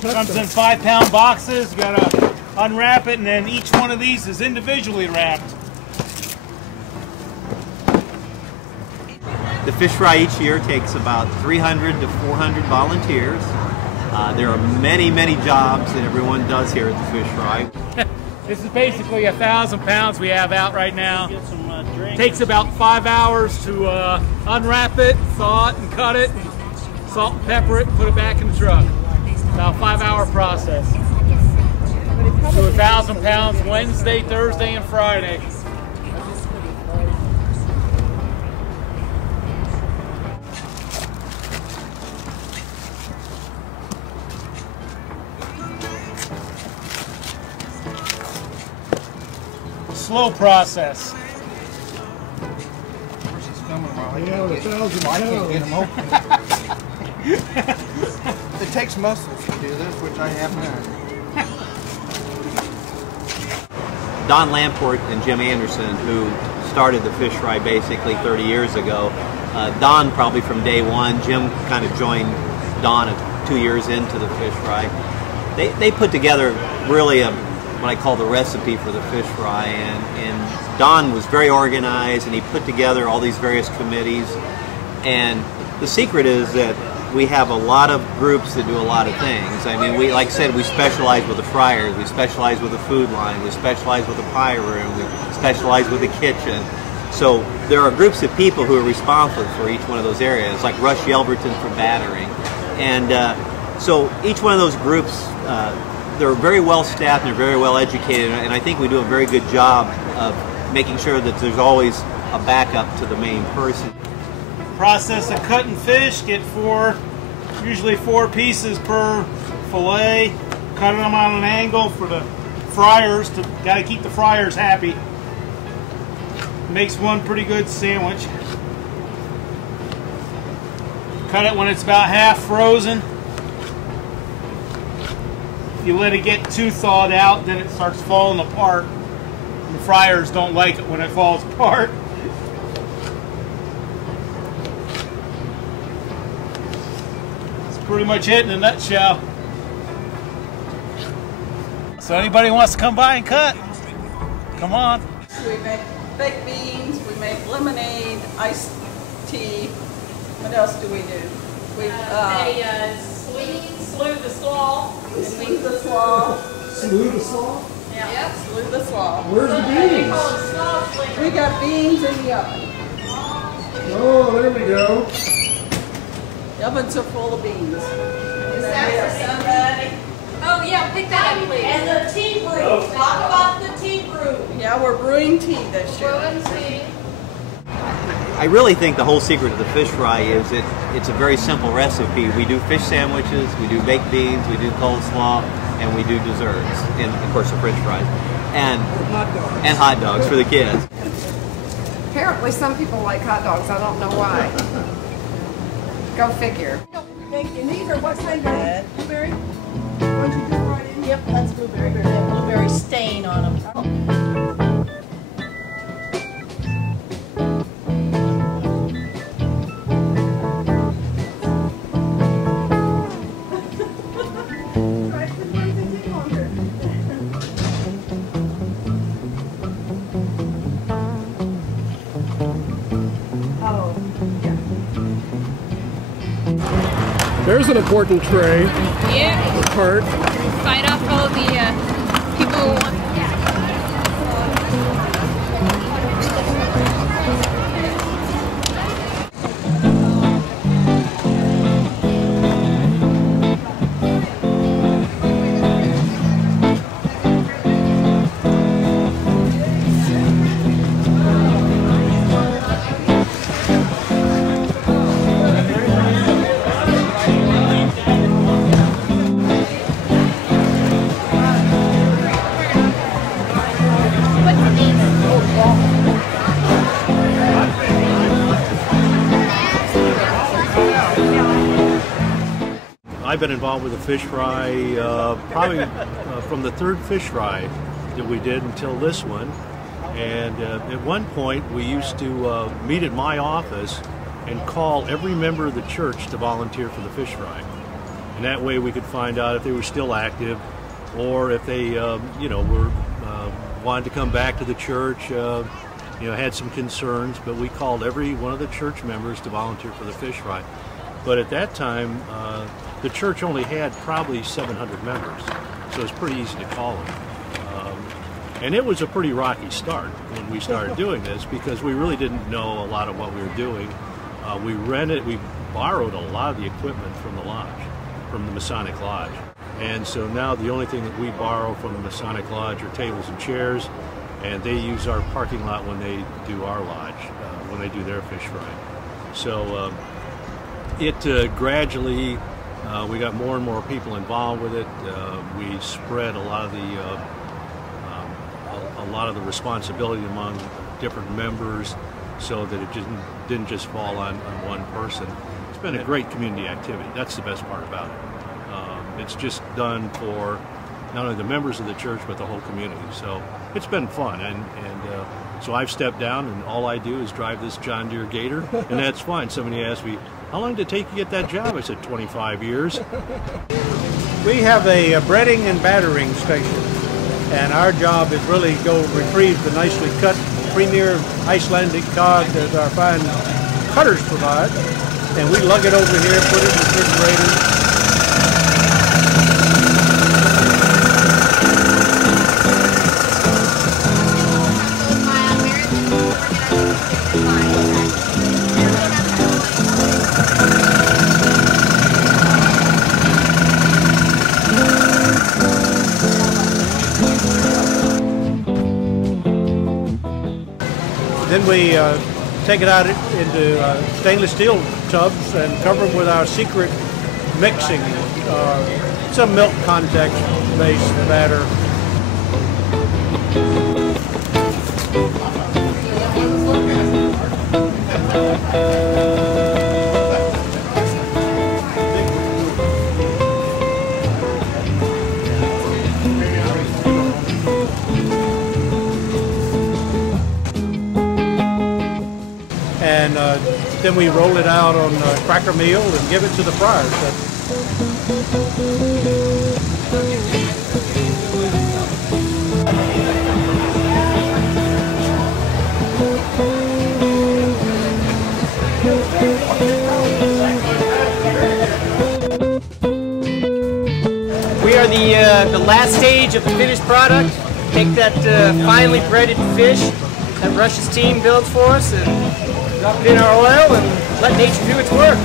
Comes in 5-pound boxes. You gotta unwrap it, and then each one of these is individually wrapped. The fish fry each year takes about 300 to 400 volunteers. There are many, many jobs that everyone does here at the fish fry. This is basically 1,000 pounds we have out right now. Takes about 5 hours to unwrap it, thaw it, and cut it, and salt and pepper it, and put it back in the truck. About a 5-hour process. So 1,000 pounds Wednesday, Thursday, and Friday. Slow process. Yeah, 1,000 I can't get them open. It takes muscles to do this, which I have none. Don Lamport and Jim Anderson, who started the fish fry basically 30 years ago. Don probably from day one. Jim kind of joined Don 2 years into the fish fry. They put together really what I call the recipe for the fish fry, and Don was very organized, and he put together all these various committees. And the secret is that we have a lot of groups that do a lot of things. I mean, we, like I said, we specialize with the fryers, we specialize with the food line, we specialize with the pie room, we specialize with the kitchen. So there are groups of people who are responsible for each one of those areas, like Rush Yelverton for battering. And so each one of those groups, they're very well staffed and they're very well educated, and I think we do a very good job of making sure that there's always a backup to the main person. Process of cutting fish, get usually four pieces per fillet, cut them on an angle for the fryers, gotta keep the fryers happy. Makes one pretty good sandwich. Cut it when it's about half frozen. If you let it get too thawed out, then it starts falling apart. And the fryers don't like it when it falls apart. Pretty much it in a nutshell. So anybody wants to come by and cut, come on. We make baked beans, we make lemonade, iced tea. What else do we do? We slew the slaw. We slew the slaw. Slew the slaw? Yeah. Yep. Slew the slaw. Where's the beans? We got beans in the oven. Oh, there we go. The ovens are full of beans. Is that for somebody? Oh yeah, pick that up, please. And the tea brew. Oh. Talk about the tea brew. Yeah, we're brewing tea this year. Brewing tea. I really think the whole secret of the fish fry is it's a very simple recipe. We do fish sandwiches, we do baked beans, we do coleslaw, and we do desserts, and of course the French fries, and hot dogs for the kids. Apparently some people like hot dogs. I don't know why. Go figure. Thank you. These are what kind of blueberry? What you do right in? Yep, that's blueberry. They have blueberry stain on them. There's an important tray. Yeah. Cart. Fight off all the people who want. I've been involved with the fish fry probably from the third fish fry that we did until this one. And at one point we used to meet at my office and call every member of the church to volunteer for the fish fry. And that way we could find out if they were still active, or if they were wanted to come back to the church, had some concerns. But we called every one of the church members to volunteer for the fish fry. But at that time, the church only had probably 700 members, so it was pretty easy to call them. And it was a pretty rocky start when we started doing this, because we really didn't know a lot of what we were doing. We borrowed a lot of the equipment from the lodge, from the Masonic Lodge. And so now the only thing that we borrow from the Masonic Lodge are tables and chairs, and they use our parking lot when they do our lodge, when they do their fish fry. So it gradually, we got more and more people involved with it. We spread a lot of the responsibility among different members, so that it didn't just fall on one person. It's been a great community activity. That's the best part about it. It's just done for not only the members of the church, but the whole community. So it's been fun, and so I've stepped down, and all I do is drive this John Deere Gator, and that's fine. Somebody asked me, how long did it take you to get that job? I said 25 years. We have a breading and battering station, and our job is really to go retrieve the nicely cut premier Icelandic cod that our fine cutters provide, and we lug it over here, put it in the refrigerator. Then we take it out into stainless steel tubs and cover them with our secret mixing, some milk context-based batter. And then we roll it out on cracker meal and give it to the fryers. We are the last stage of the finished product. Take that finely breaded fish that Rush's team builds for us and drop it in our oil and let nature do its work.